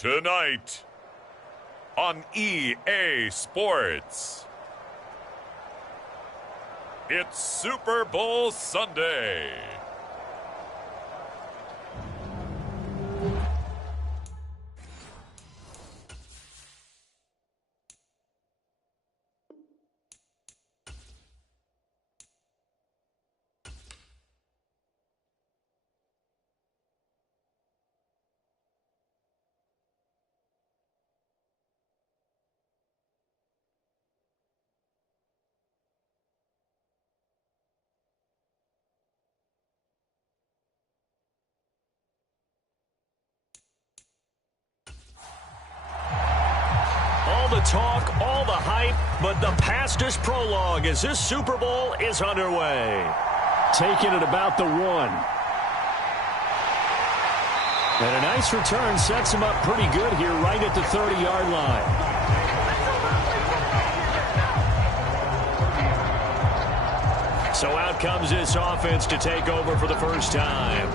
Tonight on EA Sports, it's Super Bowl Sunday. The talk, all the hype, but the pastors prologue as this Super Bowl is underway. Taking it about the 1. And a nice return sets him up pretty good here right at the 30-yard line. So out comes this offense to take over for the first time.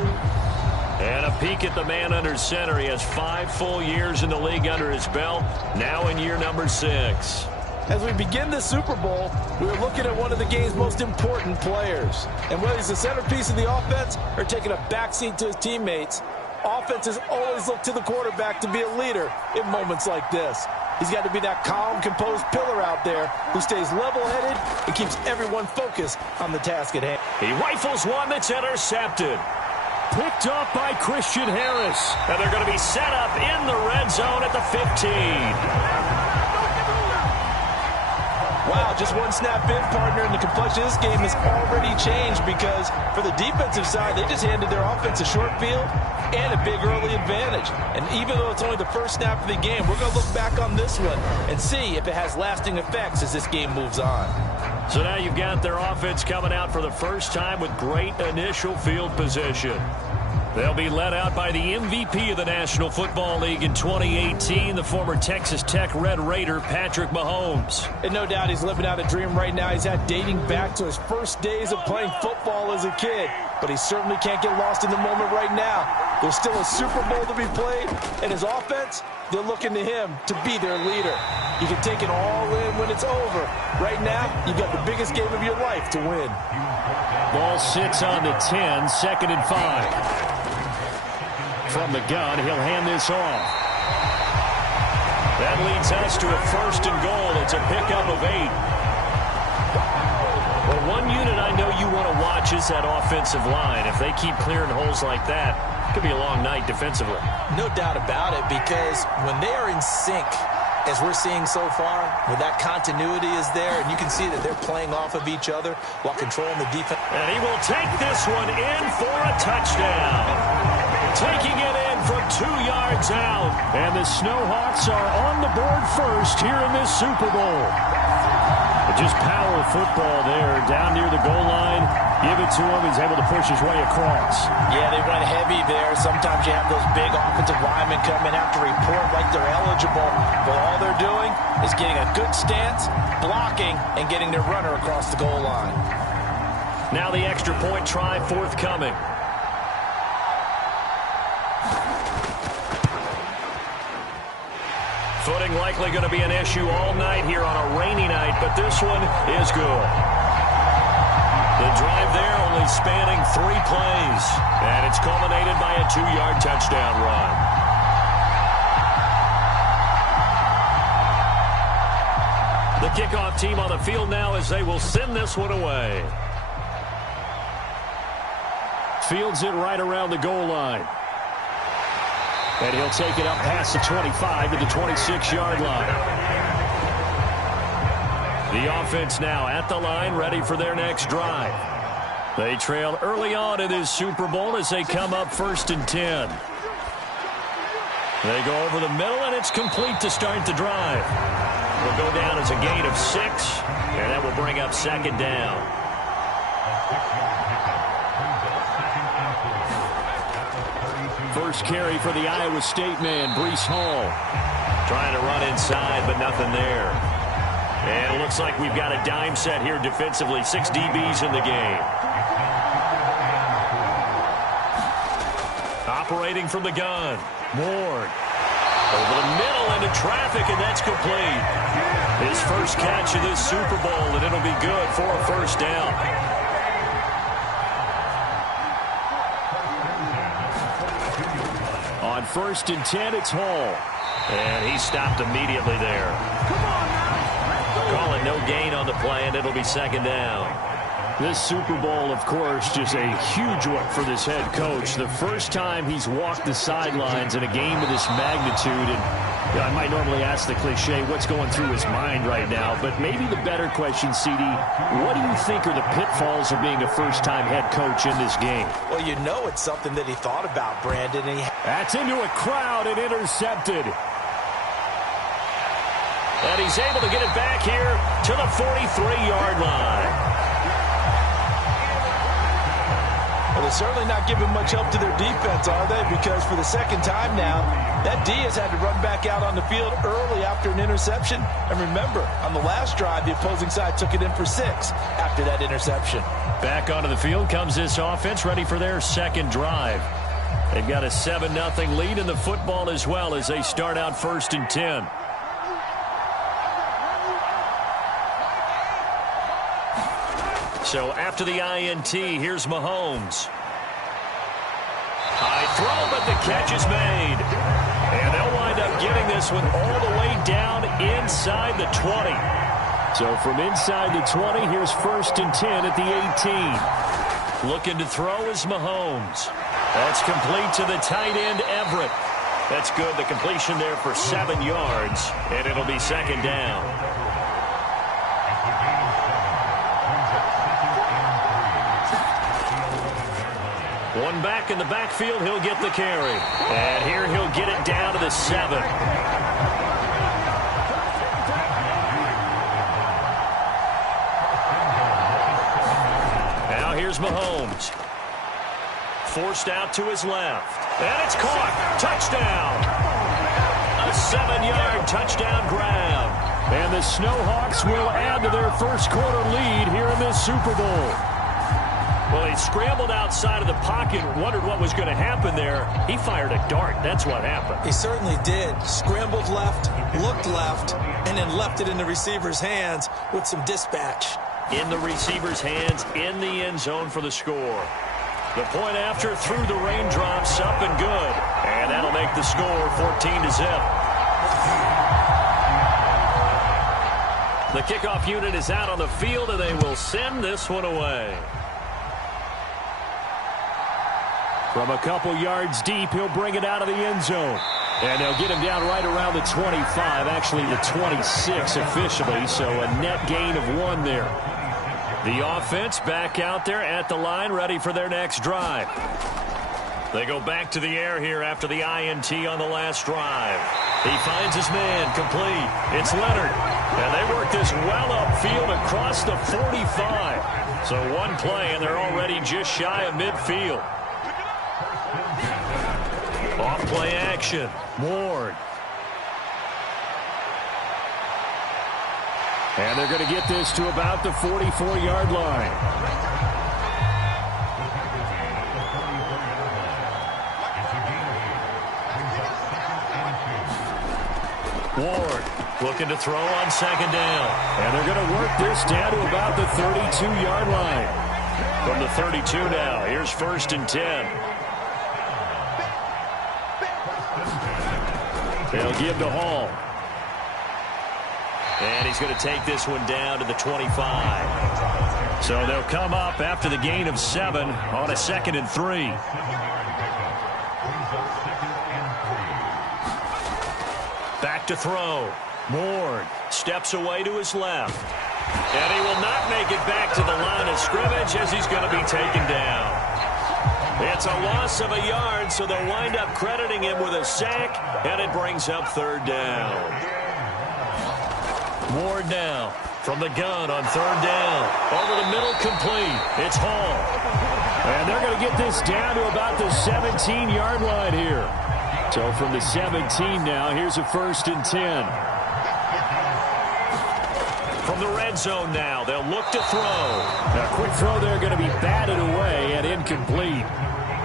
And a peek at the man under center. He has 5 full years in the league under his belt, now in year number 6. As we begin the Super Bowl, we're looking at one of the game's most important players. And whether he's the centerpiece of the offense or taking a backseat to his teammates, offenses always look to the quarterback to be a leader in moments like this. He's got to be that calm, composed pillar out there who stays level-headed and keeps everyone focused on the task at hand. He rifles one that's intercepted. Picked up by Christian Harris. And they're going to be set up in the red zone at the 15. Wow, just one snap in, partner, and the complexion of this game has already changed because for the defensive side, they just handed their offense a short field and a big early advantage. And even though it's only the first snap of the game, we're going to look back on this one and see if it has lasting effects as this game moves on. So now you've got their offense coming out for the first time with great initial field position. They'll be led out by the MVP of the National Football League in 2018, the former Texas Tech Red Raider, Patrick Mahomes. And no doubt he's living out a dream right now. He's had dating back to his first days of playing football as a kid. But he certainly can't get lost in the moment right now. There's still a Super Bowl to be played, and his offense, they're looking to him to be their leader. You can take it all in when it's over. Right now, you've got the biggest game of your life to win. Ball sits on the 10, 2nd and 5. From the gun, he'll hand this off. That leads us to a 1st and goal. It's a pickup of 8. Well, one unit I know you want to watch is that offensive line. If they keep clearing holes like that, it could be a long night defensively. No doubt about it, because when they are in sync, as we're seeing so far, where that continuity is there, and you can see that they're playing off of each other while controlling the defense. And he will take this one in for a touchdown. Taking it in from 2 yards out. And the Snowhawks are on the board first here in this Super Bowl. Just power football there, down near the goal line. Give it to him. He's able to push his way across. Yeah, they run heavy there. Sometimes you have those big offensive linemen come in, have to report like they're eligible. But all they're doing is getting a good stance, blocking, and getting their runner across the goal line. Now the extra point try forthcoming. Footing likely going to be an issue all night here on a rainy night, but this one is good. The drive there only spanning 3 plays, and it's culminated by a 2-yard touchdown run. The kickoff team on the field now as they will send this one away. Fields it right around the goal line. And he'll take it up past the 25 to the 26-yard line. The offense now at the line, ready for their next drive. They trail early on in this Super Bowl as they come up 1st and 10. They go over the middle, and it's complete to start the drive. Will go down as a gain of 6, and that will bring up 2nd down. First carry for the Iowa State man, Breece Hall. Trying to run inside, but nothing there. And it looks like we've got a dime set here defensively. 6 DBs in the game. Operating from the gun, Ward. Over the middle into traffic, and that's complete. His first catch of this Super Bowl, and it'll be good for a first down. On 1st and 10, it's Hall. And he stopped immediately there. Call it no gain on the play, and it'll be second down. This Super Bowl, of course, just a huge one for this head coach. The first time he's walked the sidelines in a game of this magnitude. And I might normally ask the cliche, what's going through his mind right now? But maybe the better question, CD, what do you think are the pitfalls of being a first-time head coach in this game? Well, you know it's something that he thought about, Brandon. That's into a crowd and intercepted. And he's able to get it back here to the 43-yard line. Well, they're certainly not giving much help to their defense, are they? Because for the second time now, that D has had to run back out on the field early after an interception. And remember, on the last drive, the opposing side took it in for 6 after that interception. Back onto the field comes this offense, ready for their second drive. They've got a 7-0 lead in the football as well as they start out 1st and 10. So after the INT, here's Mahomes. High throw, but the catch is made. And they'll wind up getting this one all the way down inside the 20. So from inside the 20, here's 1st and 10 at the 18. Looking to throw is Mahomes. That's complete to the tight end, Everett. That's good. The completion there for 7 yards, and it'll be second down. One back in the backfield, he'll get the carry. And here he'll get it down to the 7. Now here's Mahomes. Forced out to his left. And it's caught. Touchdown. A 7-yard touchdown grab. And the Snowhawks will add to their first quarter lead here in this Super Bowl. Well, he scrambled outside of the pocket, wondered what was going to happen there. He fired a dart. That's what happened. He certainly did. Scrambled left, looked left, and then left it in the receiver's hands with some dispatch. In the receiver's hands, in the end zone for the score. The point after through the raindrops, up and good. And that'll make the score 14-0. The kickoff unit is out on the field, and they will send this one away. From a couple yards deep, he'll bring it out of the end zone. And they'll get him down right around the 25, actually the 26 officially, so a net gain of 1 there. The offense back out there at the line, ready for their next drive. They go back to the air here after the INT on the last drive. He finds his man, complete. It's Leonard. And they work this well upfield across the 45. So one play, and they're already just shy of midfield. Off play action. Ward. And they're going to get this to about the 44-yard line. Ward looking to throw on second down. And they're going to work this down to about the 32-yard line. From the 32 now, here's 1st and 10. They'll give to Hall. And he's going to take this one down to the 25. So they'll come up after the gain of 7 on a 2nd and 3. Back to throw. Ward steps away to his left. And he will not make it back to the line of scrimmage as he's going to be taken down. It's a loss of a yard, so they'll wind up crediting him with a sack, and it brings up 3rd down. Ward now from the gun on 3rd down. Over the middle, complete. It's Hall. And they're going to get this down to about the 17-yard line here. So from the 17 now, here's a 1st and 10. From the red zone now, they'll look to throw. A quick throw there going to be batted away and incomplete.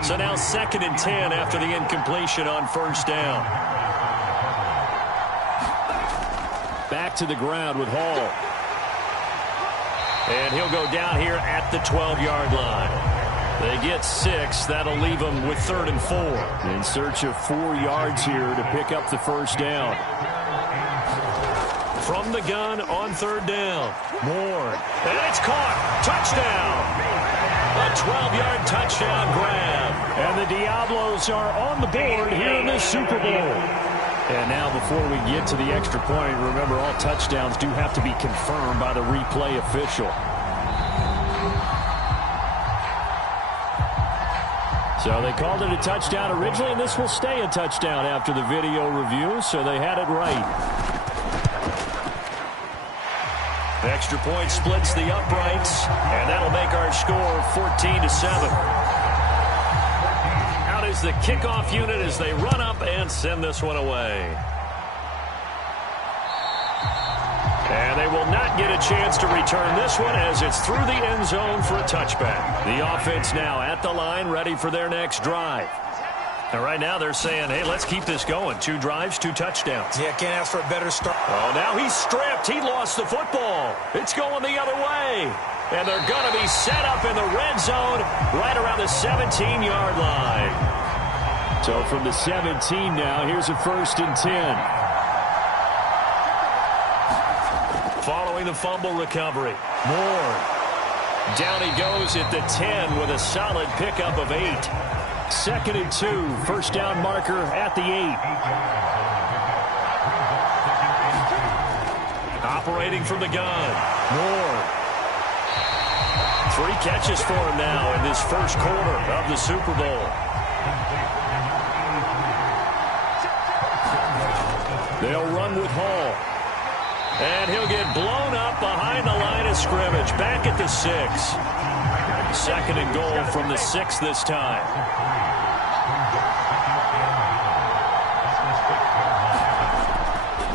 So now 2nd and 10 after the incompletion on 1st down. Back to the ground with Hall. And he'll go down here at the 12-yard line. They get 6. That'll leave them with 3rd and 4. In search of 4 yards here to pick up the first down. From the gun on 3rd down. Moore. And it's caught. Touchdown. A 12-yard touchdown grab. And the Diablos are on the board here in this Super Bowl. And now before we get to the extra point, remember all touchdowns do have to be confirmed by the replay official. So they called it a touchdown originally, and this will stay a touchdown after the video review, so they had it right. Extra point splits the uprights, and that'll make our score 14-7. Out is the kickoff unit as they run up and send this one away. And they will not get a chance to return this one as it's through the end zone for a touchback. The offense now at the line, ready for their next drive. And right now they're saying, hey, let's keep this going. 2 drives, 2 touchdowns. Yeah, can't ask for a better start. Oh, now he's stripped. He lost the football. It's going the other way. And they're going to be set up in the red zone right around the 17-yard line. So from the 17 now, here's a 1st and 10. Following the fumble recovery. Moore. Down he goes at the 10 with a solid pickup of 8. 2nd and 2. 1st down marker at the 8. Operating from the gun. Moore. 3 catches for him now in this first quarter of the Super Bowl. They'll run with Hall. And he'll get blown up behind the line of scrimmage. Back at the 6. 2nd and goal from the 6 this time.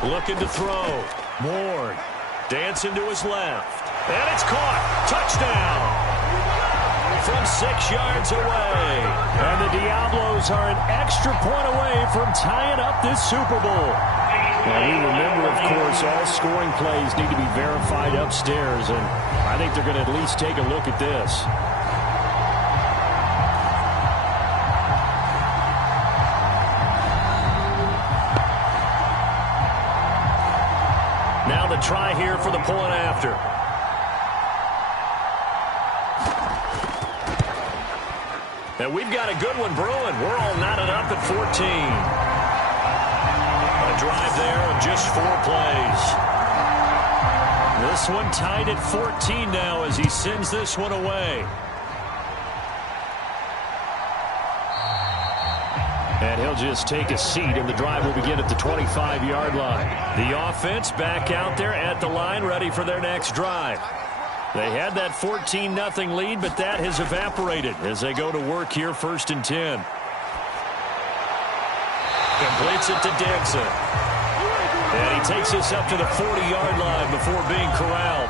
Looking to throw. Moore dancing to his left. And it's caught. Touchdown. From 6 yards away. And the Diablos are an extra point away from tying up this Super Bowl. Now, we remember, of course, all scoring plays need to be verified upstairs, and I think they're going to at least take a look at this. Now the try here for the point after. And we've got a good one brewing. We're all knotted up at 14. Drive there of just 4 plays. This one tied at 14 now as he sends this one away. And he'll just take a seat, and the drive will begin at the 25-yard line. The offense back out there at the line, ready for their next drive. They had that 14-0 lead, but that has evaporated as they go to work here 1st and 10. Completes it to Dixon. And he takes this up to the 40-yard line before being corralled.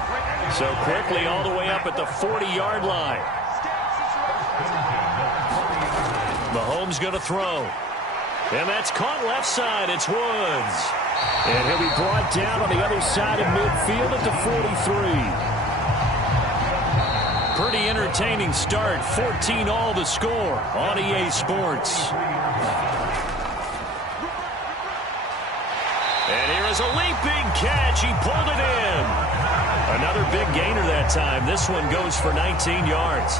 So quickly all the way up at the 40-yard line. Mahomes going to throw. And that's caught left side. It's Woods. And he'll be brought down on the other side of midfield at the 43. Pretty entertaining start. 14-all the score on EA Sports. And here is a leaping catch. He pulled it in. Another big gainer that time. This one goes for 19 yards.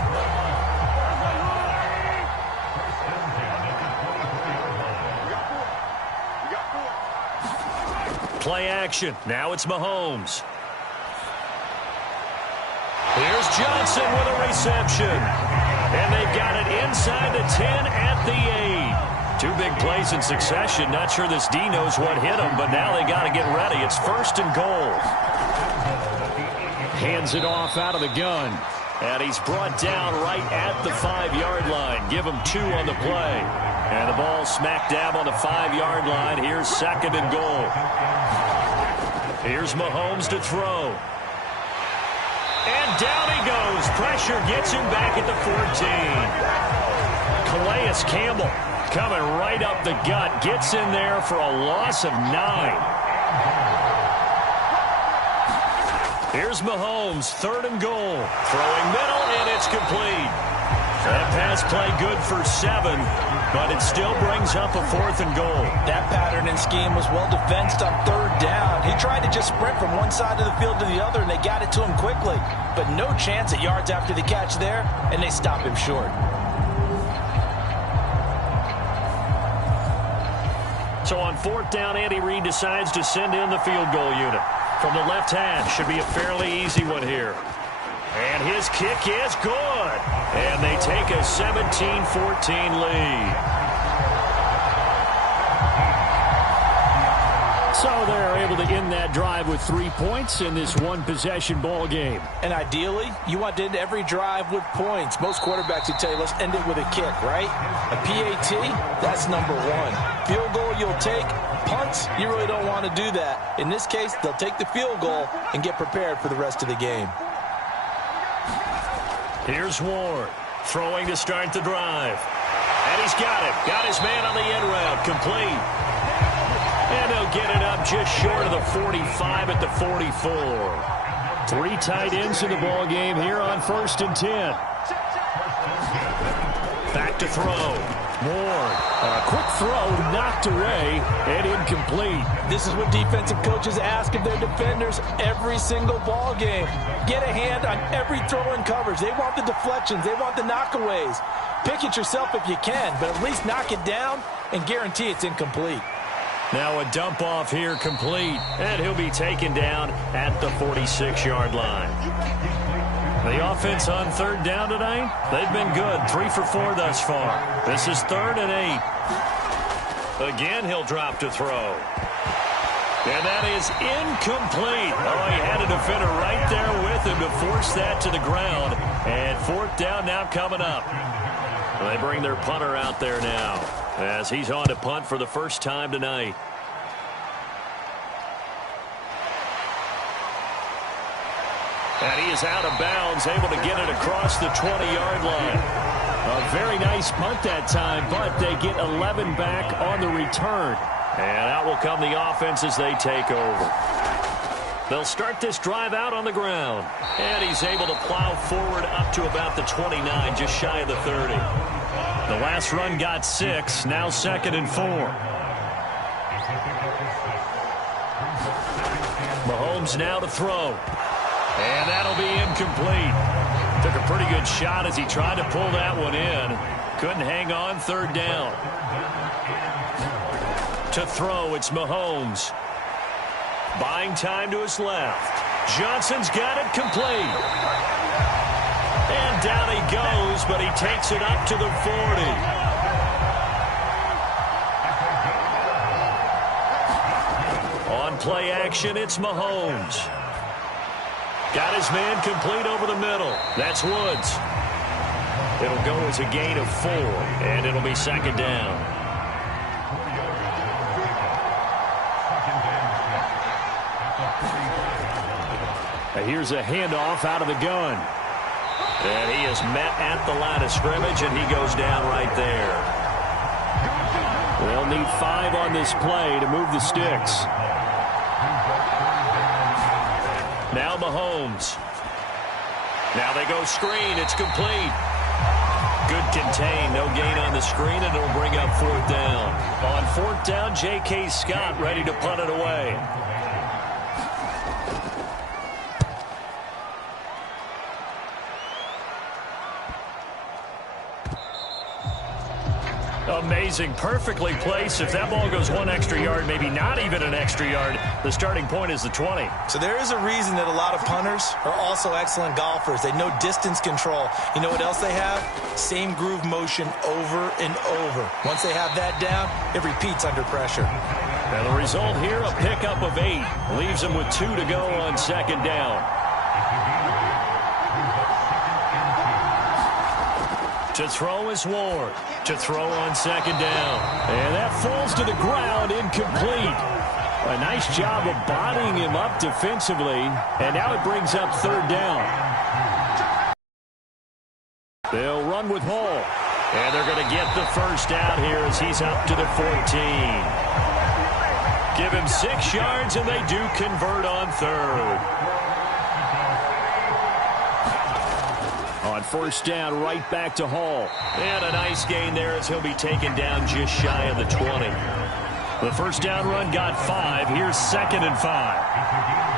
Play action. Now it's Mahomes. Here's Johnson with a reception. And they've got it inside the 10 at the 8. 2 big plays in succession. Not sure this D knows what hit him, but now they got to get ready. It's 1st and goal. Hands it off out of the gun. And he's brought down right at the 5-yard line. Give him 2 on the play. And the ball smack dab on the 5-yard line. Here's 2nd and goal. Here's Mahomes to throw. And down he goes. Pressure gets him back at the 14. Calais Campbell coming right up the gut. Gets in there for a loss of 9. Here's Mahomes, 3rd and goal. Throwing middle, and it's complete. That pass play good for 7, but it still brings up a 4th and goal. That pattern and scheme was well defensed on 3rd down. He tried to just sprint from one side of the field to the other, and they got it to him quickly. But no chance at yards after the catch there, and they stop him short. So on 4th down, Andy Reid decides to send in the field goal unit. From the left hand, should be a fairly easy one here. And his kick is good. And they take a 17-14 lead. So they're able to end that drive with 3 points in this one-possession ball game. And ideally, you want to end every drive with points. Most quarterbacks would tell you, let's end it with a kick, right? A PAT, that's number 1. Field goal you'll take. Punts, you really don't want to do that. In this case, they'll take the field goal and get prepared for the rest of the game. Here's Ward, throwing to start the drive. And he's got it. Got his man on the end route, complete. And they'll get it up just short of the 45 at the 44. 3 tight ends in the ball game here on 1st and 10. Back to throw. Ward, a quick throw knocked away and incomplete. This is what defensive coaches ask of their defenders every single ball game. Get a hand on every throw in coverage. They want the deflections. They want the knockaways. Pick it yourself if you can, but at least knock it down and guarantee it's incomplete. Now a dump off here complete, and he'll be taken down at the 46-yard line. The offense on 3rd down tonight, they've been good. 3 for 4 thus far. This is 3rd and 8. Again, he'll drop to throw. And that is incomplete. Oh, he had a defender right there with him to force that to the ground. And 4th down now coming up. They bring their punter out there now as he's on to punt for the first time tonight. And he is out of bounds, able to get it across the 20-yard line. A very nice punt that time, but they get 11 back on the return. And out will come the offense as they take over. They'll start this drive out on the ground. And he's able to plow forward up to about the 29, just shy of the 30. The last run got 6, now 2nd and 4. Mahomes now to throw. And that'll be incomplete. Took a pretty good shot as he tried to pull that one in. Couldn't hang on 3rd down. To throw, it's Mahomes. Buying time to his left. Johnson's got it complete. And down he goes, but he takes it up to the 40. On play action, it's Mahomes. Got his man complete over the middle. That's Woods. It'll go as a gain of 4, and it'll be 2nd down. Here's a handoff out of the gun. And he is met at the line of scrimmage, and he goes down right there. They'll need 5 on this play to move the sticks. Now Mahomes. Now they go screen. It's complete. Good contain. No gain on the screen, and it'll bring up 4th down. On 4th down, J.K. Scott ready to punt it away. Amazing. Perfectly placed. If that ball goes 1 extra yard, maybe not even an extra yard, the starting point is the 20. So there is a reason that a lot of punters are also excellent golfers. They know distance control. You know what else they have? Same groove motion over and over. Once they have that down, it repeats under pressure. And the result here, a pickup of 8. Leaves them with 2 to go on 2nd down. To throw is Ward. To throw on 2nd down. And that falls to the ground, incomplete. A nice job of bodying him up defensively. And now it brings up 3rd down. They'll run with Hall. And they're going to get the first out here as he's up to the 14. Give him 6 yards, and they do convert on 3rd. first down, right back to Hall. And a nice gain there as he'll be taken down just shy of the 20. The first down run got 5. Here's 2nd and 5.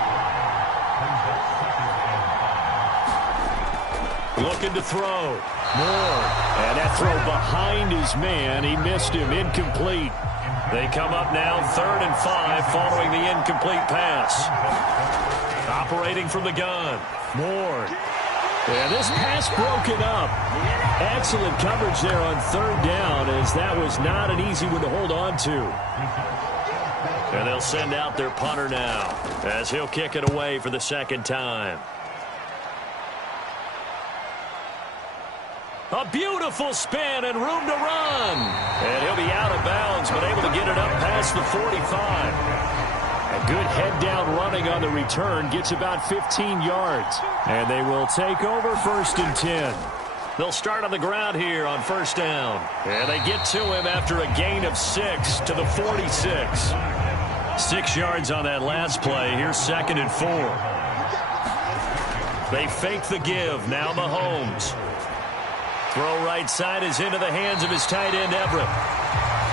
Looking to throw. Moore. And that throw behind his man. He missed him. Incomplete. They come up now 3rd and 5 following the incomplete pass. Operating from the gun. Moore. And this pass broken up. Excellent coverage there on 3rd down, as that was not an easy one to hold on to. And they'll send out their punter now as he'll kick it away for the 2nd time. A beautiful spin and room to run. And he'll be out of bounds, but able to get it up past the 45. A good head-down running on the return. Gets about 15 yards. And they will take over 1st and 10. They'll start on the ground here on 1st down. And they get to him after a gain of 6 to the 46. 6 yards on that last play. Here's 2nd and 4. They fake the give. Now Mahomes. Throw right side is into the hands of his tight end, Everett.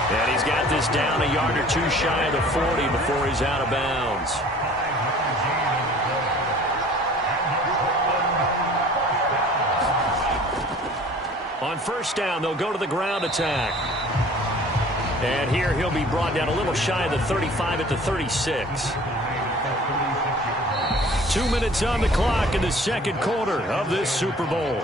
And he's got this down a yard or 2 shy of the 40 before he's out of bounds. On 1st down, they'll go to the ground attack. And here he'll be brought down a little shy of the 35 at the 36. 2 minutes on the clock in the 2nd quarter of this Super Bowl.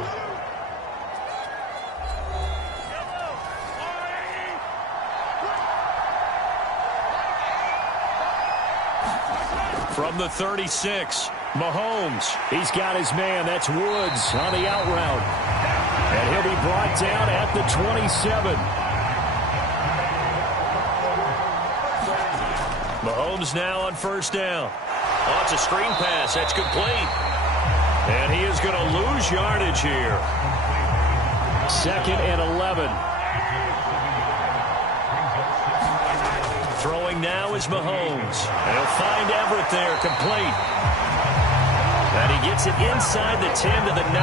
From the 36, Mahomes. He's got his man. That's Woods on the out route. And he'll be brought down at the 27. Mahomes now on 1st down. Oh, it's a screen pass. That's complete. And he is going to lose yardage here. 2nd and 11. Throwing now is Mahomes. And he'll find Everett there, complete. And he gets it inside the 10 to the 9.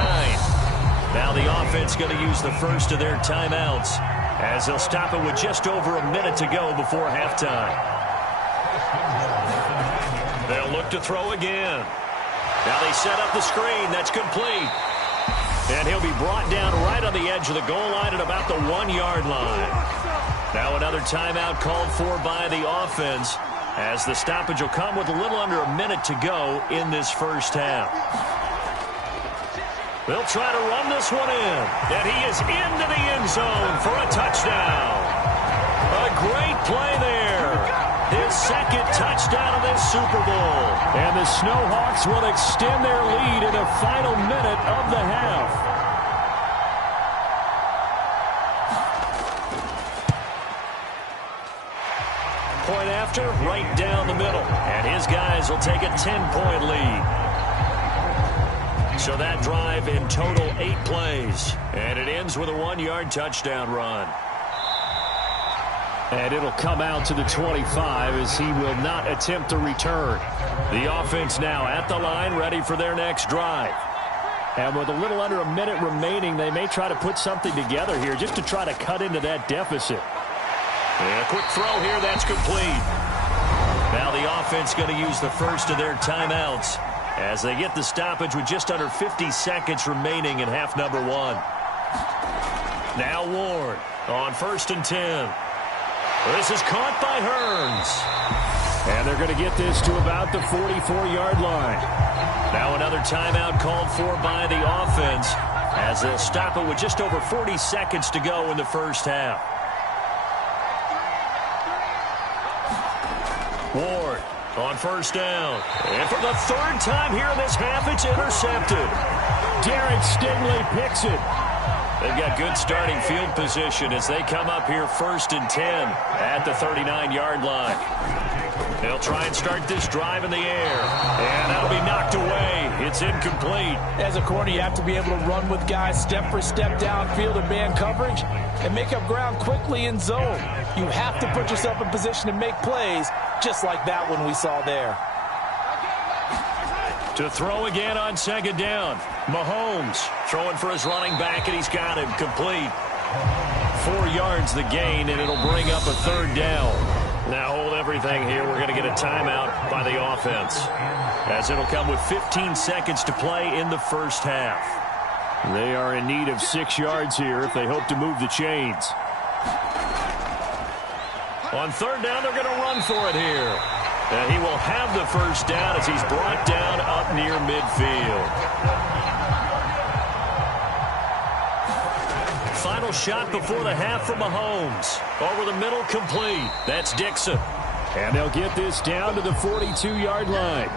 Now the offense going to use the first of their timeouts as they'll stop it with just over a minute to go before halftime. They'll look to throw again. Now they set up the screen. That's complete. And he'll be brought down right on the edge of the goal line at about the 1-yard line. Now another timeout called for by the offense as the stoppage will come with a little under a minute to go in this first half. They'll try to run this one in. And he is into the end zone for a touchdown. A great play there. His 2nd touchdown of this Super Bowl. And the Snowhawks will extend their lead in the final minute of the half. Point after, right down the middle. And his guys will take a 10-point lead. So that drive in total 8 plays. And it ends with a 1-yard touchdown run. And it'll come out to the 25 as he will not attempt to return. The offense now at the line, ready for their next drive. And with a little under a minute remaining, they may try to put something together here just to try to cut into that deficit. And a quick throw here, that's complete. Now the offense going to use the first of their timeouts as they get the stoppage with just under 50 seconds remaining in half number 1. Now Ward on 1st and 10. This is caught by Hearns. And they're going to get this to about the 44-yard line. Now another timeout called for by the offense as they'll stop it with just over 40 seconds to go in the first half. Ward on 1st down. And for the 3rd time here in this half, it's intercepted. Derek Stingley picks it. They've got good starting field position as they come up here 1st and 10 at the 39-yard line. They'll try and start this drive in the air. And that'll be knocked away. It's incomplete. As a corner, you have to be able to run with guys step for step downfield or man coverage and make up ground quickly in zone. You have to put yourself in position to make plays just like that one we saw there. To throw again on second down. Mahomes throwing for his running back, and he's got him complete. 4 yards the gain, and it'll bring up a third down. Now hold everything here. We're going to get a timeout by the offense, as it'll come with 15 seconds to play in the first half. They are in need of 6 yards here if they hope to move the chains. On third down, they're going to run for it here. And he will have the first down as he's brought down up near midfield. Final shot before the half from Mahomes. Over the middle, complete. That's Dixon. And they'll get this down to the 42-yard line.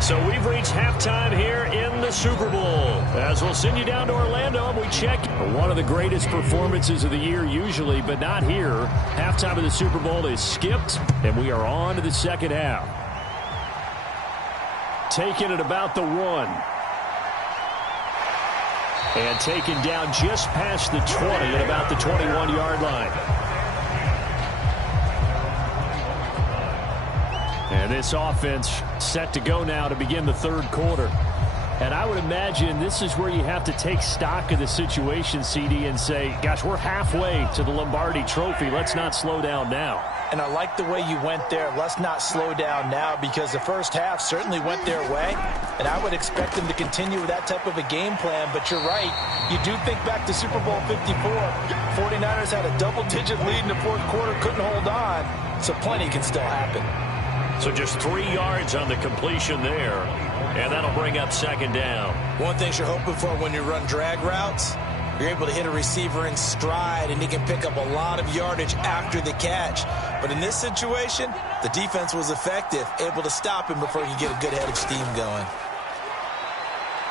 So we've reached halftime here in the Super Bowl. As we'll send you down to Orlando and we check. One of the greatest performances of the year usually, but not here. Halftime of the Super Bowl is skipped, and we are on to the second half. Taken at about the 1. And taken down just past the 20 at about the 21-yard line. And this offense set to go now to begin the third quarter. And I would imagine this is where you have to take stock of the situation, CD, and say, gosh, we're halfway to the Lombardi Trophy. Let's not slow down now. And I like the way you went there. Let's not slow down now, because the first half certainly went their way. And I would expect them to continue with that type of a game plan. But you're right. You do think back to Super Bowl 54. 49ers had a double-digit lead in the fourth quarter, couldn't hold on. So plenty can still happen. So just 3 yards on the completion there. And that'll bring up second down. One thing you're hoping for when you run drag routes, you're able to hit a receiver in stride, and he can pick up a lot of yardage after the catch. But in this situation, the defense was effective, able to stop him before he could get a good head of steam going.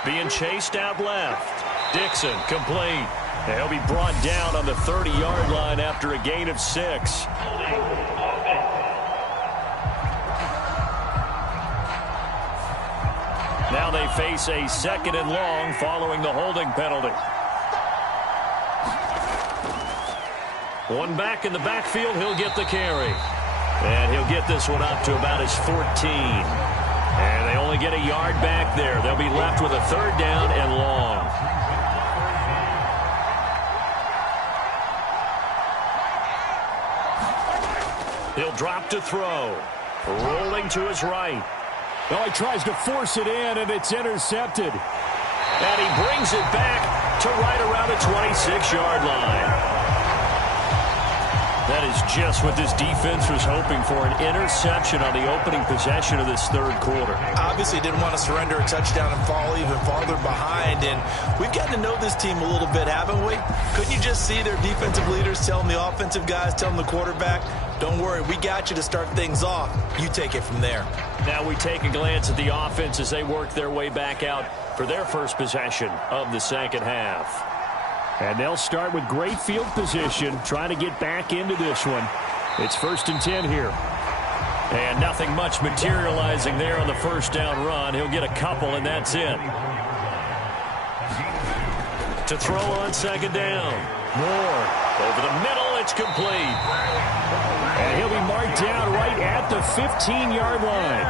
Being chased out left. Dixon complete. And he'll be brought down on the 30-yard line after a gain of 6. Now they face a second and long following the holding penalty. One back in the backfield, he'll get the carry. And he'll get this one up to about his 14. And they only get a yard back there. They'll be left with a third down and long. He'll drop to throw. Rolling to his right. Oh, he tries to force it in, and it's intercepted. And he brings it back to right around the 26-yard line. That is just what this defense was hoping for, an interception on the opening possession of this third quarter. Obviously didn't want to surrender a touchdown and fall even farther behind, and we've gotten to know this team a little bit, haven't we? Couldn't you just see their defensive leaders telling the offensive guys, telling the quarterback, don't worry, we got you to start things off. You take it from there. Now we take a glance at the offense as they work their way back out for their first possession of the second half. And they'll start with great field position, trying to get back into this one. It's 1st and 10 here. And nothing much materializing there on the first down run. He'll get a couple, and that's it. To throw on second down. Moore over the middle. It's complete. And he'll be marked down right at the 15-yard line.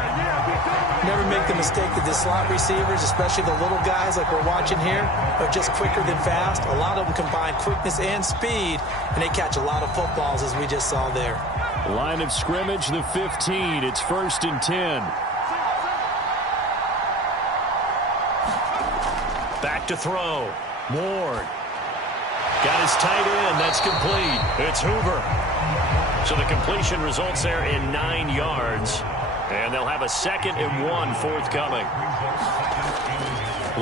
Never make the mistake that the slot receivers, especially the little guys like we're watching here, are just quicker than fast. A lot of them combine quickness and speed, and they catch a lot of footballs, as we just saw there. Line of scrimmage, the 15. It's 1st and 10. Back to throw. Ward. Got his tight end. That's complete. It's Hoover. So the completion results there in 9 yards. And they'll have a 2nd and 1 forthcoming.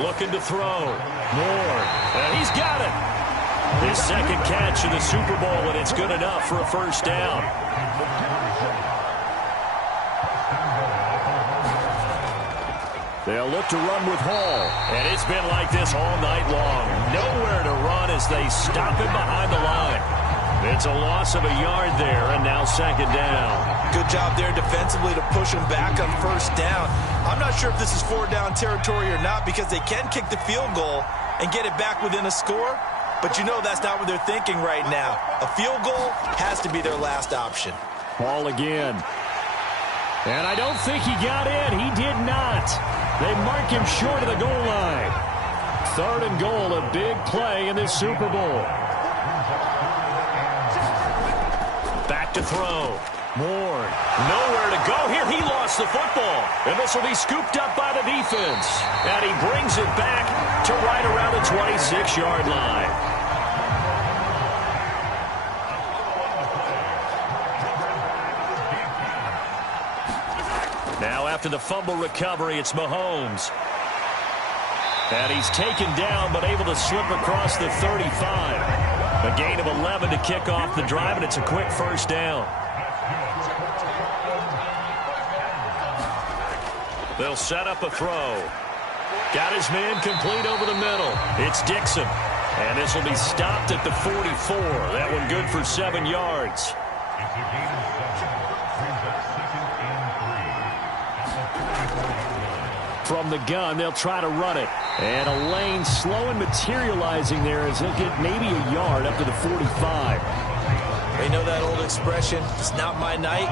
Looking to throw. Moore. And he's got it. His second catch in the Super Bowl, and it's good enough for a first down. They'll look to run with Hall. And it's been like this all night long. Nowhere to run as they stop him behind the line. It's a loss of a yard there, and now 2nd down. Good job there defensively to push him back on first down. I'm not sure if this is 4-down territory or not, because they can kick the field goal and get it back within a score. But you know that's not what they're thinking right now. A field goal has to be their last option. Ball again. And I don't think he got in. He did not. They mark him short of the goal line. 3rd and goal, a big play in this Super Bowl. Back to throw. Ward, nowhere to go here. He lost the football. And this will be scooped up by the defense. And he brings it back to right around the 26-yard line. Now after the fumble recovery, it's Mahomes. And he's taken down but able to slip across the 35. A gain of 11 to kick off the drive, and it's a quick first down. They'll set up a throw. Got his man complete over the middle. It's Dixon. And this will be stopped at the 44. That one good for 7 yards. From the gun, they'll try to run it. And a lane slow and materializing there as he'll get maybe a yard up to the 45. They know that old expression, it's not my night.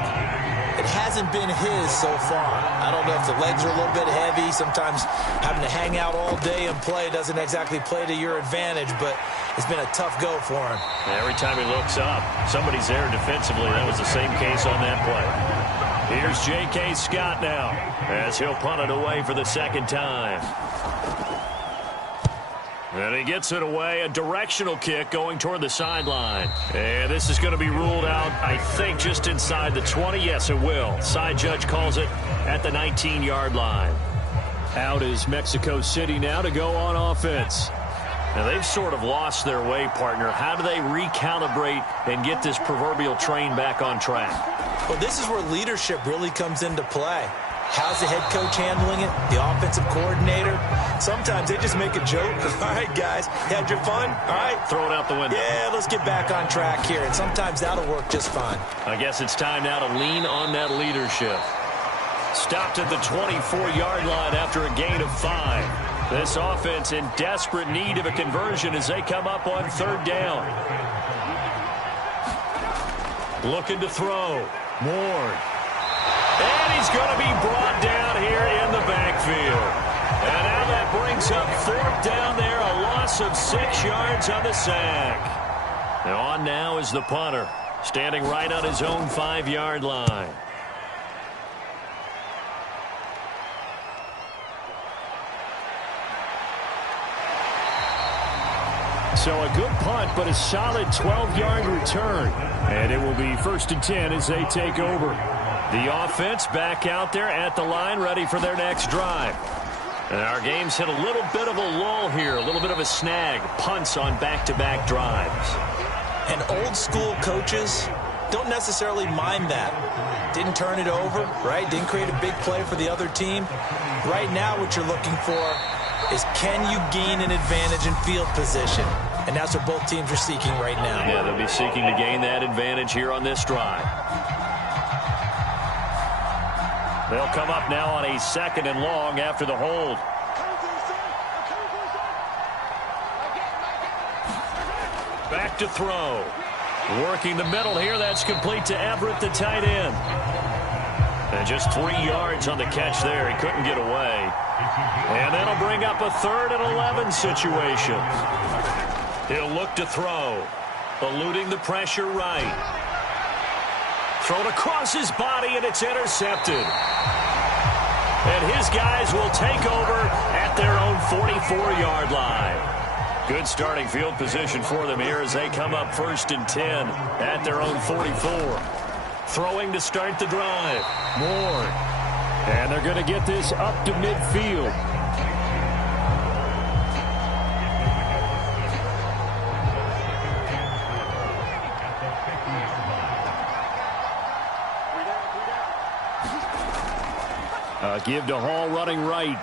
It hasn't been his so far. I don't know if the legs are a little bit heavy. Sometimes having to hang out all day and play doesn't exactly play to your advantage, but it's been a tough go for him. Every time he looks up, somebody's there defensively. That was the same case on that play. Here's J.K. Scott now as he'll punt it away for the second time. And he gets it away, a directional kick going toward the sideline. And this is going to be ruled out, I think, just inside the 20. Yes, it will. Side judge calls it at the 19-yard line. Out is Mexico City now to go on offense. Now, they've sort of lost their way, partner. How do they recalibrate and get this proverbial train back on track? Well, this is where leadership really comes into play. How's the head coach handling it? The offensive coordinator? Sometimes they just make a joke. All right, guys, had your fun? All right. Throw it out the window. Yeah, let's get back on track here. And sometimes that'll work just fine. I guess it's time now to lean on that leadership. Stopped at the 24-yard line after a gain of 5. This offense in desperate need of a conversion as they come up on 3rd down. Looking to throw. Ward. And he's going to be brought down here in the backfield. And now that brings up 4th down there, a loss of 6 yards on the sack. Now on now is the punter, standing right on his own 5-yard line. So a good punt, but a solid 12-yard return. And it will be 1st and 10 as they take over. The offense back out there at the line, ready for their next drive. And our game's hit a little bit of a lull here, a little bit of a snag. Punts on back-to-back drives. And old-school coaches don't necessarily mind that. Didn't turn it over, right? Didn't create a big play for the other team. Right now what you're looking for is, can you gain an advantage in field position? And that's what both teams are seeking right now. Yeah, they'll be seeking to gain that advantage here on this drive. They'll come up now on a 2nd and long after the hold. Back to throw. Working the middle here. That's complete to Everett, the tight end. And just 3 yards on the catch there. He couldn't get away. And that'll bring up a 3rd and 11 situation. He'll look to throw. Eluding the pressure right. Thrown across his body, and it's intercepted. And his guys will take over at their own 44-yard line. Good starting field position for them here as they come up 1st and 10 at their own 44. Throwing to start the drive. Ward. And they're going to get this up to midfield. Give to Hall running right.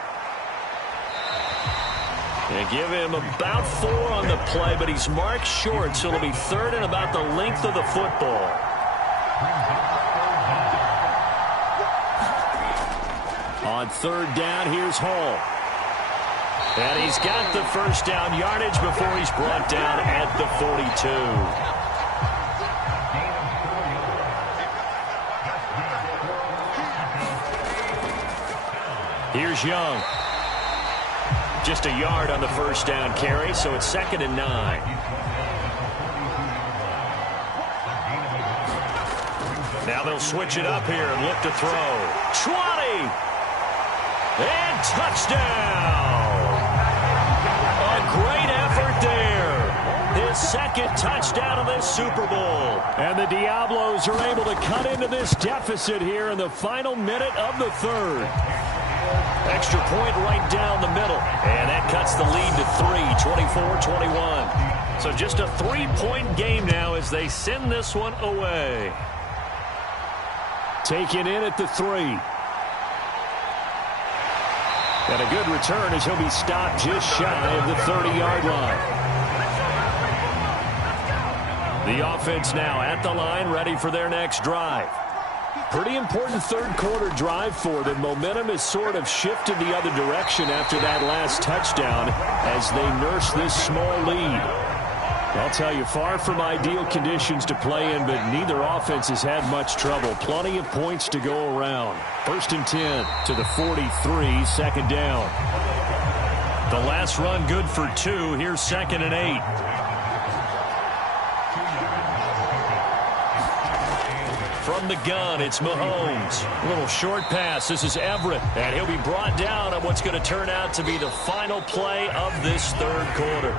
And give him about 4 on the play, but he's marked short, so it'll be 3rd and about the length of the football. On 3rd down, here's Hall. And he's got the 1st down yardage before he's brought down at the 42. Here's Young. Just a yard on the first down carry, so it's 2nd and 9. Now they'll switch it up here and look to throw. 20! And touchdown! A great effort there. His 2nd touchdown of this Super Bowl. And the Diablos are able to cut into this deficit here in the final minute of the 3rd. Extra point right down the middle. And that cuts the lead to 3, 24-21. So just a 3-point game now as they send this one away. Taken in at the 3. And a good return as he'll be stopped just shy of the 30-yard line. The offense now at the line, ready for their next drive. Pretty important 3rd quarter drive for them. Momentum has sort of shifted the other direction after that last touchdown as they nurse this small lead. I'll tell you, far from ideal conditions to play in, but neither offense has had much trouble. Plenty of points to go around. 1st and 10 to the 43, 2nd down. The last run good for 2. Here's 2nd and 8. From the gun, it's Mahomes. A little short pass. This is Everett, and he'll be brought down on what's going to turn out to be the final play of this 3rd quarter.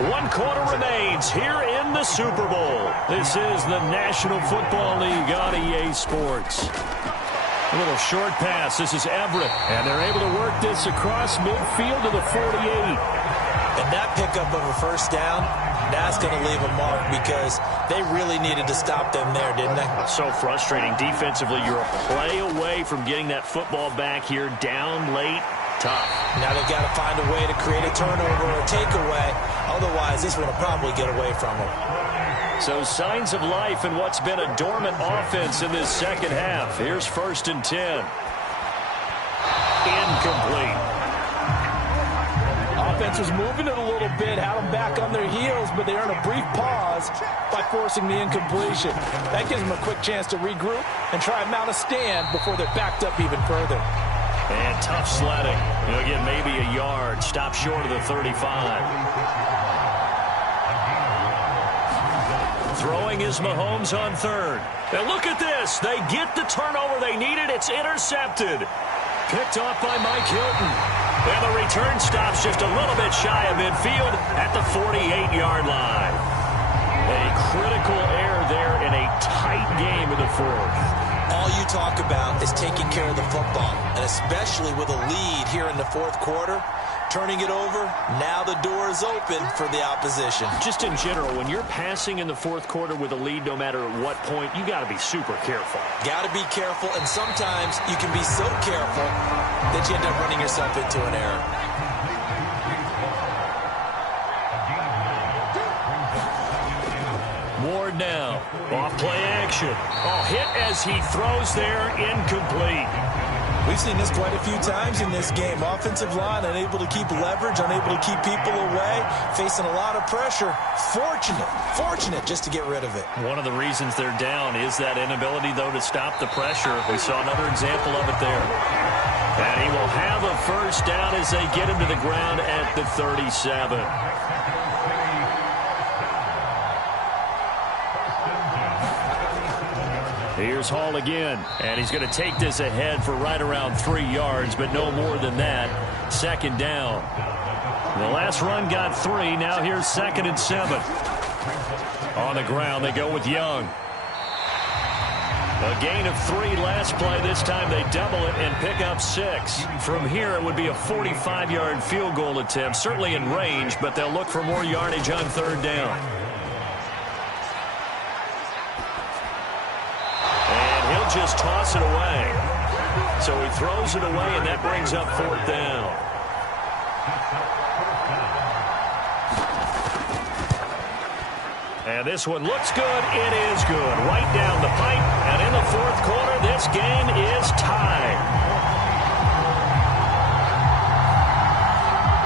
1 quarter remains here in the Super Bowl. This is the National Football League on EA Sports. A little short pass. This is Everett, and they're able to work this across midfield to the 48. And that pickup of a 1st down, that's going to leave a mark because they really needed to stop them there, didn't they? So frustrating. Defensively, you're a play away from getting that football back here down late. Tough. Now they've got to find a way to create a turnover or a takeaway. Otherwise, this one will probably get away from them. So signs of life in what's been a dormant offense in this 2nd half. Here's 1st and 10. Incomplete. Offense was moving it a little bit, had them back on their heels, but they earned a brief pause by forcing the incompletion. That gives them a quick chance to regroup and try and mount a stand before they're backed up even further. And tough sledding. He'll get maybe a yard. Stop short of the 35. Throwing is Mahomes on 3rd. And look at this. They get the turnover they needed. It's intercepted. Picked off by Mike Hilton. And the return stops just a little bit shy of midfield at the 48-yard line. A critical error there in a tight game in the 4th. All you talk about is taking care of the football, and especially with a lead here in the 4th quarter, turning it over, now the door is open for the opposition. Just in general, when you're passing in the 4th quarter with a lead, no matter at what point, you got to be super careful. Got to be careful, and sometimes you can be so careful that you end up running yourself into an error. Ward now, off play action. Oh, hit as he throws there, incomplete. We've seen this quite a few times in this game. Offensive line unable to keep leverage, unable to keep people away, facing a lot of pressure. Fortunate just to get rid of it. One of the reasons they're down is that inability, though, to stop the pressure. We saw another example of it there. And he will have a 1st down as they get him to the ground at the 37. Here's Hall again, and he's going to take this ahead for right around 3 yards, but no more than that. 2nd down. The last run got 3. Now here's 2nd and 7. On the ground, they go with Young. A gain of 3 last play. This time they double it and pick up 6. From here, it would be a 45-yard field goal attempt, certainly in range, but they'll look for more yardage on 3rd down. Just toss it away. So he throws it away, and that brings up 4th down. And this one looks good. It is good. Right down the pipe. And in the 4th quarter, this game is tied.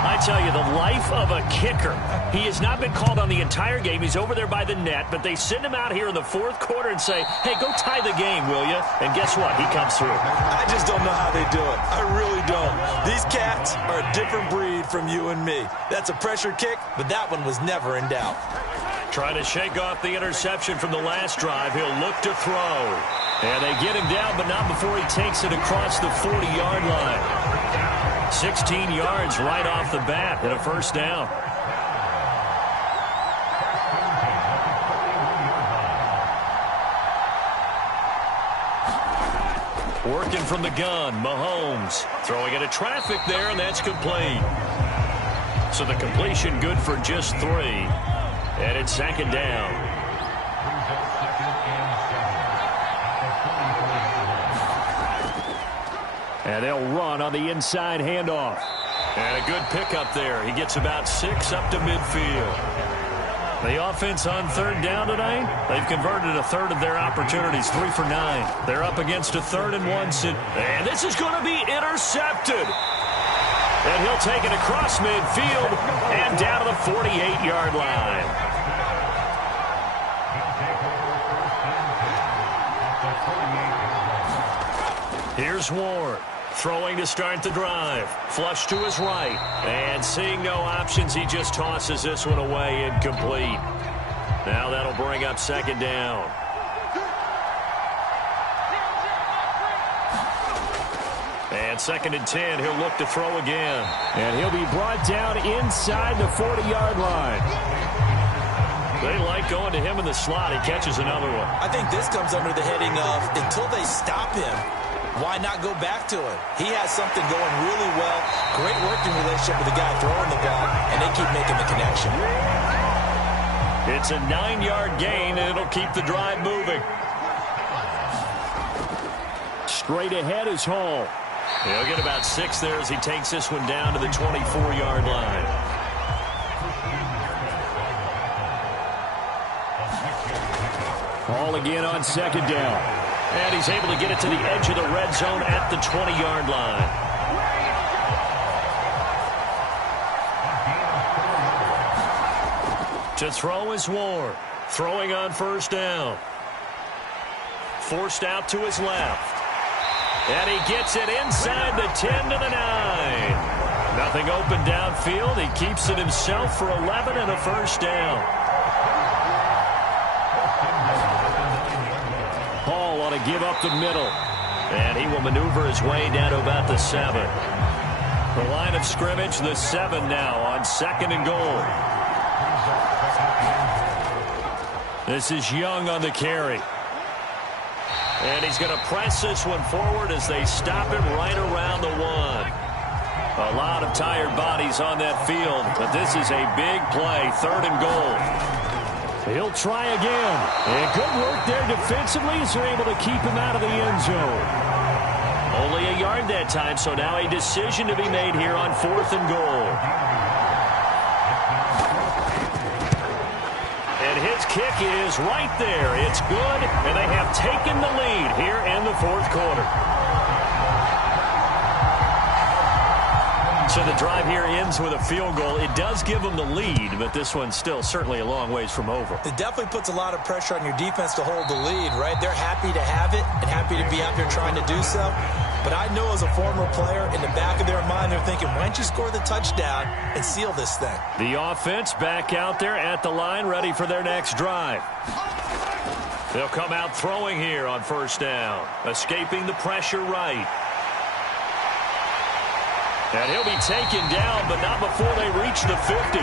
I I tell you, the life of a kicker. He has not been called on the entire game. He's over there by the net, but they send him out here in the fourth quarter and say, hey, go tie the game, will you? And guess what? He comes through. I just don't know how they do it. I really don't. These cats are a different breed from you and me. That's a pressure kick, but that one was never in doubt. Trying to shake off the interception from the last drive. He'll look to throw. And they get him down, but not before he takes it across the 40-yard line. 16 yards right off the bat and a first down. Working from the gun, Mahomes. Throwing into traffic there, and that's complete. So the completion good for just 3. And it's second down. And they'll run on the inside handoff. And a good pickup there. He gets about 6 up to midfield. The offense on third down tonight, they've converted a third of their opportunities, 3 for 9. They're up against a 3rd and 1. And this is going to be intercepted. And he'll take it across midfield and down to the 48-yard line. Here's Ward. Throwing to start the drive. Flush to his right. And seeing no options, he just tosses this one away incomplete. Now that'll bring up second down. And 2nd and 10, he'll look to throw again. And he'll be brought down inside the 40-yard line. They like going to him in the slot. He catches another one. I think this comes under the heading of until they stop him, why not go back to him? He has something going really well. Great working relationship with the guy throwing the ball, and they keep making the connection. It's a 9-yard gain, and it'll keep the drive moving. Straight ahead is Hall. He'll get about 6 there as he takes this one down to the 24-yard line. Hall again on second down. And he's able to get it to the edge of the red zone at the 20-yard line. To throw is Ward. Throwing on first down. Forced out to his left. And he gets it inside the 10 to the 9. Nothing open downfield. He keeps it himself for 11 and a first down. Hall ought to give up the middle. And he will maneuver his way down to about the 7. The line of scrimmage, the 7 now on 2nd and goal. This is Young on the carry. And he's going to press this one forward as they stop him right around the 1. A lot of tired bodies on that field, but this is a big play, 3rd and goal. He'll try again. And good work there defensively as they're able to keep him out of the end zone. Only a yard that time, so now a decision to be made here on 4th and goal. And his kick is right there. It's good, and they have taken the lead here in the 4th quarter. So the drive here ends with a field goal. It does give them the lead, but this one's still certainly a long ways from over. It definitely puts a lot of pressure on your defense to hold the lead, right? They're happy to have it and happy to be out there trying to do so. But I know as a former player, in the back of their mind, they're thinking, why don't you score the touchdown and seal this thing? The offense back out there at the line, ready for their next drive. They'll come out throwing here on first down, escaping the pressure right. And he'll be taken down, but not before they reach the 50.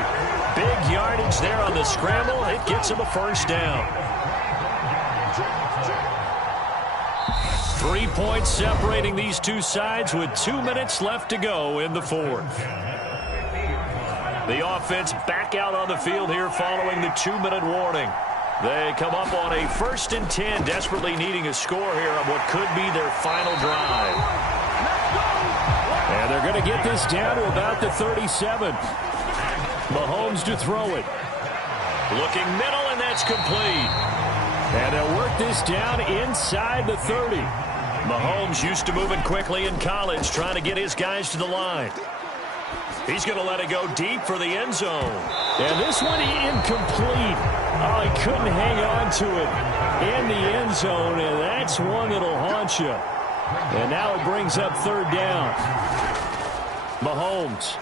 Big yardage there on the scramble. It gets him a first down. 3 points separating these two sides with 2 minutes left to go in the 4th. The offense back out on the field here following the 2-minute warning. They come up on a 1st and 10, desperately needing a score here on what could be their final drive. And they're going to get this down to about the 37. Mahomes to throw it. Looking middle, and that's complete. And they'll work this down inside the 30. Mahomes used to moving quickly in college, trying to get his guys to the line. He's going to let it go deep for the end zone. And this one incomplete. Oh, he couldn't hang on to it in the end zone, and that's one that'll haunt you. And now it brings up third down. Mahomes.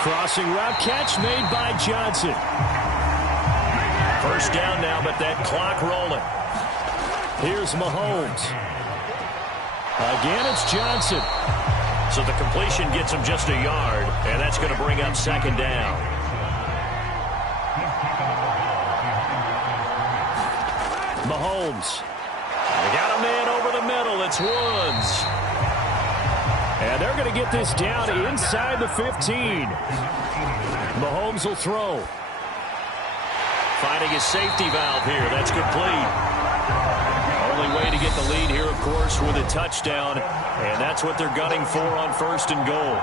Crossing route catch made by Johnson. First down now, but that clock rolling. Here's Mahomes. Again, it's Johnson. So the completion gets him just a yard, and that's going to bring up second down. Mahomes. They got a man over the middle. It's Woods. And they're going to get this down inside the 15. Mahomes will throw. Finding his safety valve here. That's complete. Only way to get the lead here, of course, with a touchdown. And that's what they're gunning for on first and goal.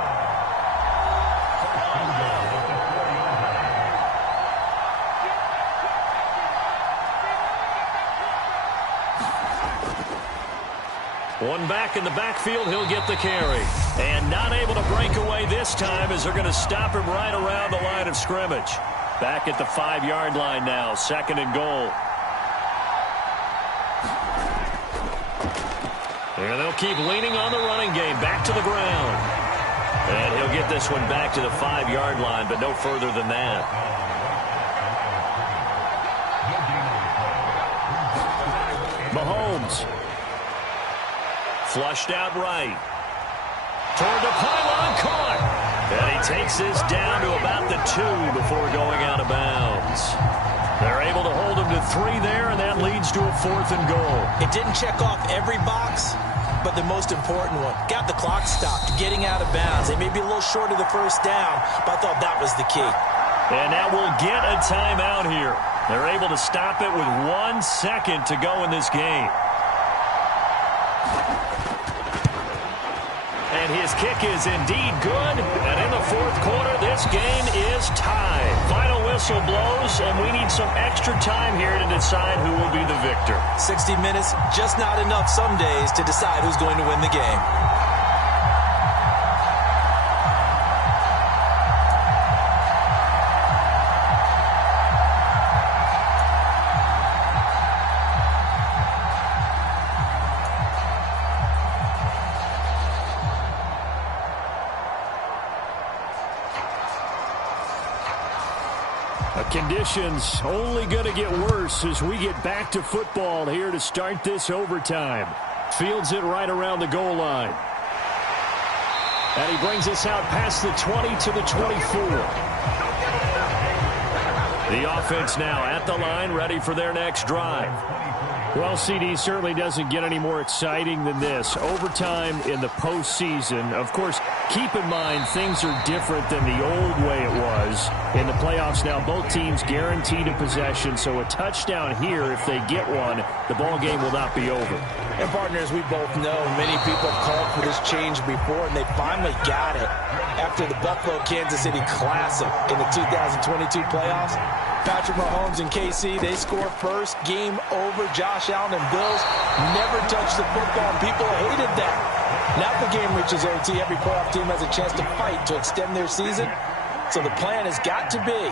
One back in the backfield, he'll get the carry. And not able to break away this time as they're going to stop him right around the line of scrimmage. Back at the 5-yard line now, second and goal. And they'll keep leaning on the running game, back to the ground. And he'll get this one back to the 5-yard line, but no further than that. Mahomes. Flushed out right. Toward the pylon, caught. And he takes this down to about the 2 before going out of bounds. They're able to hold him to 3 there, and that leads to a 4th and goal. It didn't check off every box, but the most important one. Got the clock stopped, getting out of bounds. They may be a little short of the first down, but I thought that was the key. And now we'll get a timeout here. They're able to stop it with 1 second to go in this game. And his kick is indeed good. And in the 4th quarter, this game is tied. Final whistle blows, and we need some extra time here to decide who will be the victor. 60 minutes, just not enough some days to decide who's going to win the game. Conditions only going to get worse as we get back to football here to start this overtime. Fields it right around the goal line. And he brings us out past the 20 to the 24. The offense now at the line, ready for their next drive. Well, CD certainly doesn't get any more exciting than this. Overtime in the postseason. Of course, keep in mind things are different than the old way it was. In the playoffs now, both teams guaranteed a possession, so a touchdown here, if they get one, the ball game will not be over. And partners, we both know many people have called for this change before, and they finally got it after the Buffalo-Kansas City Classic in the 2022 playoffs. Patrick Mahomes and KC, they score first, game over. Josh Allen and Bills never touched the football, and people hated that. Now the game reaches OT, every playoff team has a chance to fight to extend their season. So the plan has got to be,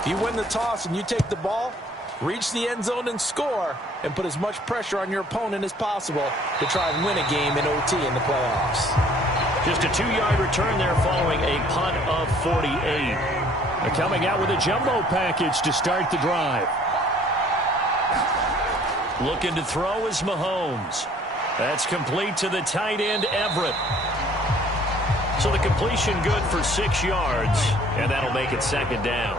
if you win the toss and you take the ball, reach the end zone and score, and put as much pressure on your opponent as possible to try and win a game in OT in the playoffs. Just a 2-yard return there following a punt of 48. They're coming out with a jumbo package to start the drive. Looking to throw is Mahomes. That's complete to the tight end, Everett. So the completion good for 6 yards, and that'll make it second down.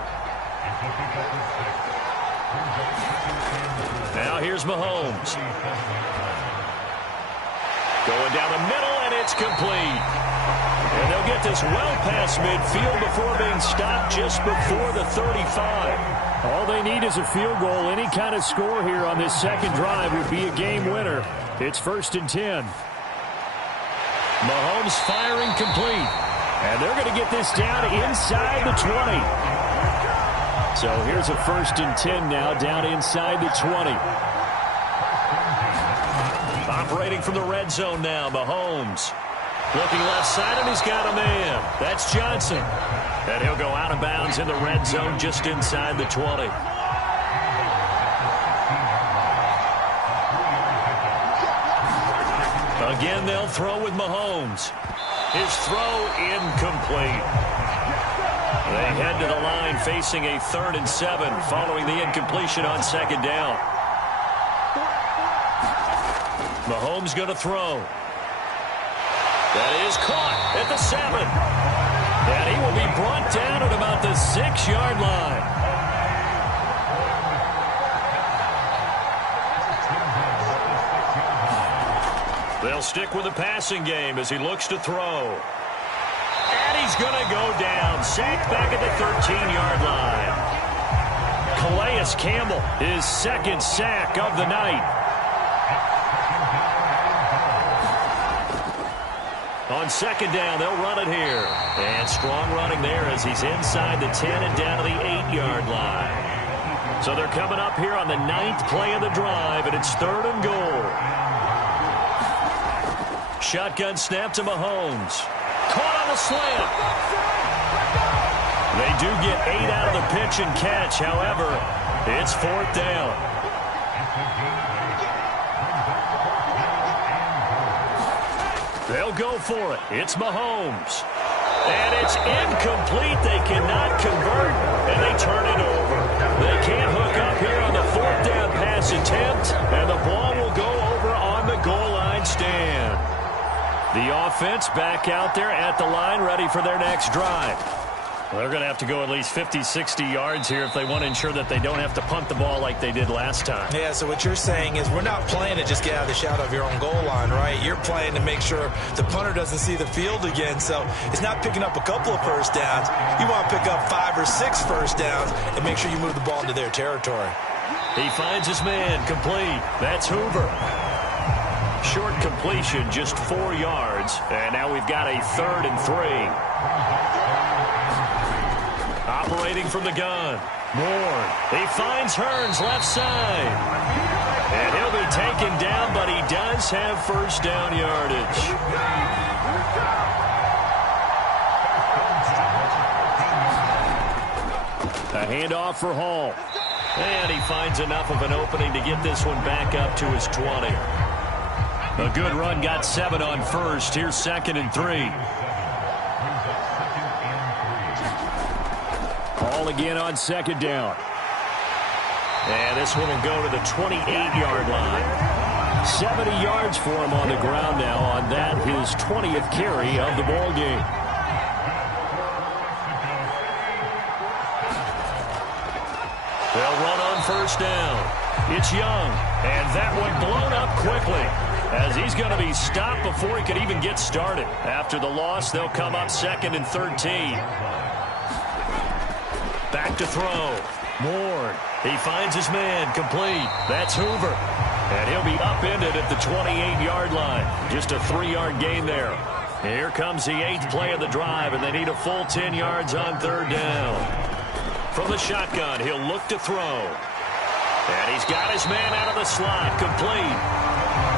Now here's Mahomes. Going down the middle, and it's complete. And they'll get this well past midfield before being stopped just before the 35. All they need is a field goal. Any kind of score here on this second drive would be a game winner. It's 1st and 10. Mahomes firing complete. And they're going to get this down inside the 20. So here's a 1st and 10 now down inside the 20. Operating from the red zone now, Mahomes. Looking left side, and he's got a man. That's Johnson. And he'll go out of bounds in the red zone just inside the 20. Again, they'll throw with Mahomes. His throw incomplete. They head to the line facing a 3rd and 7 following the incompletion on 2nd down. Mahomes going to throw. That is caught at the 7. And he will be brought down at about the 6-yard line. They'll stick with the passing game as he looks to throw. And he's going to go down. Sacked back at the 13-yard line. Calais Campbell, his 2nd sack of the night. On 2nd down, they'll run it here. And strong running there as he's inside the 10 and down to the 8-yard line. So they're coming up here on the 9th play of the drive, and it's 3rd and goal. Shotgun snap to Mahomes. Caught on the slant. They do get 8 out of the pitch and catch. However, it's 4th down. They'll go for it. It's Mahomes. And it's incomplete. They cannot convert, and they turn it over. They can't hook up here on the 4th down pass attempt, and the ball will go over on the goal line stand. The offense back out there at the line, ready for their next drive. Well, they're going to have to go at least 50, 60 yards here if they want to ensure that they don't have to punt the ball like they did last time. Yeah, so what you're saying is we're not playing to just get out of the shadow of your own goal line, right? You're playing to make sure the punter doesn't see the field again. So it's not picking up a couple of first downs. You want to pick up 5 or 6 first downs and make sure you move the ball into their territory. He finds his man, complete. That's Hoover. Short completion, just 4 yards. And now we've got a 3rd and 3. Operating from the gun. Moore. He finds Hearns left side. And he'll be taken down, but he does have first down yardage. A handoff for Hall. And he finds enough of an opening to get this one back up to his 20. A good run, got 7 on first. Here's 2nd and 3. Ball again on 2nd down. And this one will go to the 28-yard line. 70 yards for him on the ground now on that, his 20th carry of the ball game. They'll run on first down. It's Young, and that one blown up quickly as he's going to be stopped before he could even get started. After the loss, they'll come up 2nd and 13. Back to throw. Moore. He finds his man, complete. That's Hoover. And he'll be upended at the 28-yard line. Just a 3-yard gain there. Here comes the 8th play of the drive, and they need a full 10 yards on 3rd down. From the shotgun, he'll look to throw. And he's got his man out of the slot, complete.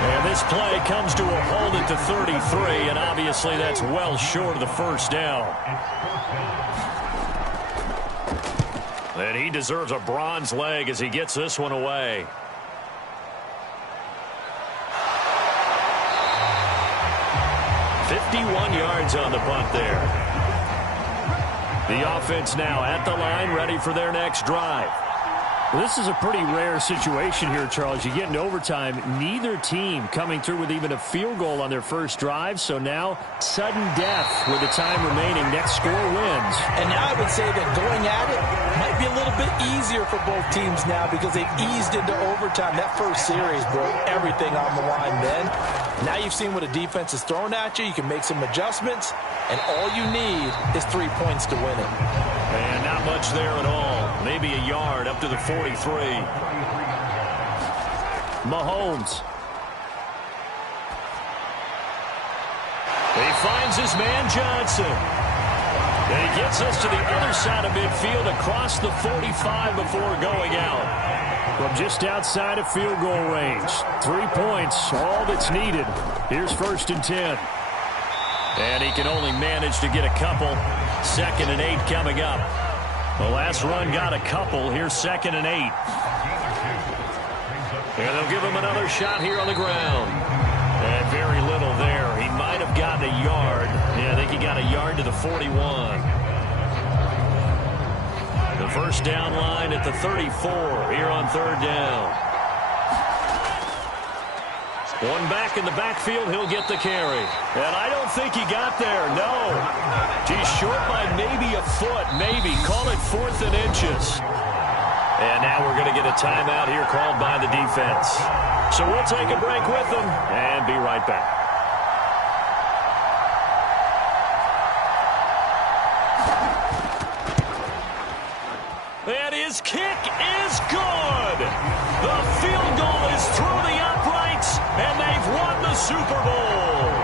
And this play comes to a hold at the 33, and obviously that's well short of the first down. And he deserves a bronze leg as he gets this one away. "51 yards on the punt there. The offense now at the line, ready for their next drive. Well, this is a pretty rare situation here, Charles. You get into overtime, neither team coming through with even a field goal on their first drive. So now, sudden death with the time remaining. Next score wins. And now I would say that going at it might be a little bit easier for both teams now because they've eased into overtime. That first series broke everything on the line then. Now you've seen what a defense is throwing at you. You can make some adjustments, and all you need is 3 points to win it. And not much there at all. Maybe a yard up to the 43. Mahomes. He finds his man Johnson. And he gets us to the other side of midfield across the 45 before going out. From just outside of field goal range. 3 points, all that's needed. Here's 1st and 10. And he can only manage to get a couple. 2nd and 8 coming up. The last run got a couple. Here's 2nd and 8. And they'll give him another shot here on the ground. And very little there. He might have gotten a yard. Yeah, I think he got a yard to the 41. The first down line at the 34 here on 3rd down. One back in the backfield, he'll get the carry. And I don't think he got there, no. He's short by maybe a foot, maybe. Call it 4th and inches. And now we're going to get a timeout here called by the defense. So we'll take a break with them and be right back. And his kick is good. The field goal is through the uprights, and they've won the Super Bowl.